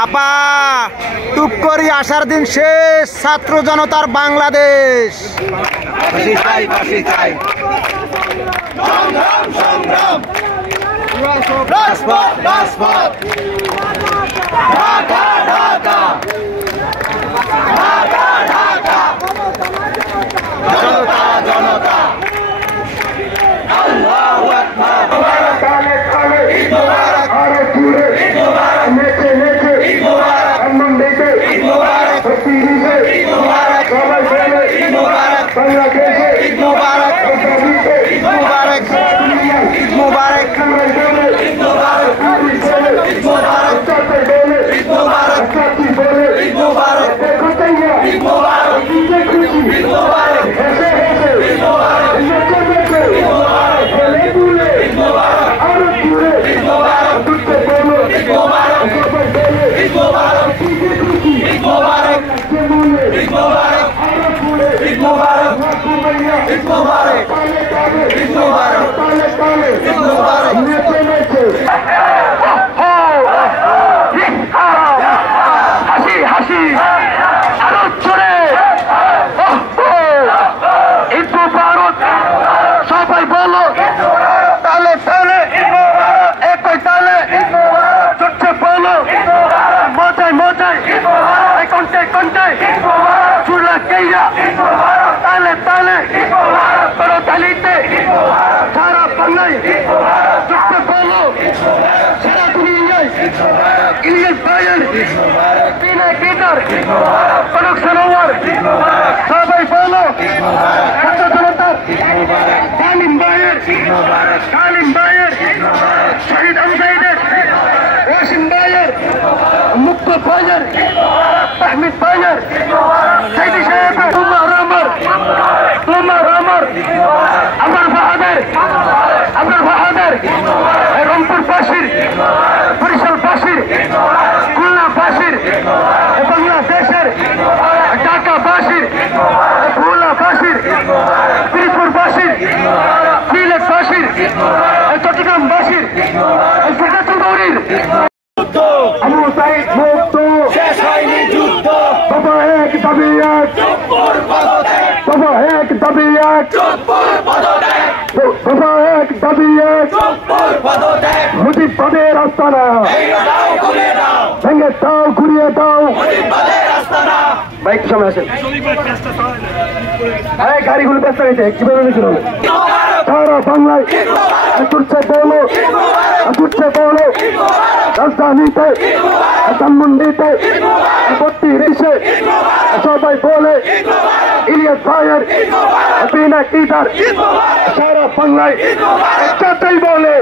আপা টুপ করি আসার দিন শেষ, ছাত্র জনতার বাংলাদেশ। জনতা জনতা আল্লাহু আকবার। শহীদ আবুসাইদের ওয়াসিম ভাইয়ের মুক্ত ভাইয়ের তাহমিদ ভাইয়ের সাইদি সাহেবের উমর আমার আব্দুল বাহাদের রংপুর বাসীর বরিশাল বাসীর খুলনা বাসীর বাংলাদেশের ঢাকা বাসীর খুলনা বাসীর পিরপুর বাসীর সিলেট বাসীর চট্টগ্রাম বাসীর গৌরীর আবু সাইদ মুক্ত শেষ হয়নি যুদ্ধ বাবা এক দাবি এক বাবা এক দাবি এক বাবা এক দাবি এক মুজিববাদের আস্তানা ভেঙে দাও ঘুরিয়ে দাও বাইক সামনে আসেন গাড়িগুলো ব্যস্ত হয়েছে কিভাবে মিছিল হবে সারা বাংলায় তুরছে বলো রাজধানীতে ধানমন্ডিতে 32-এ সবাই বলে ইলিয়াস ভাইয়ের বিনা কিদার সারা বাংলায় একসাথেই বলে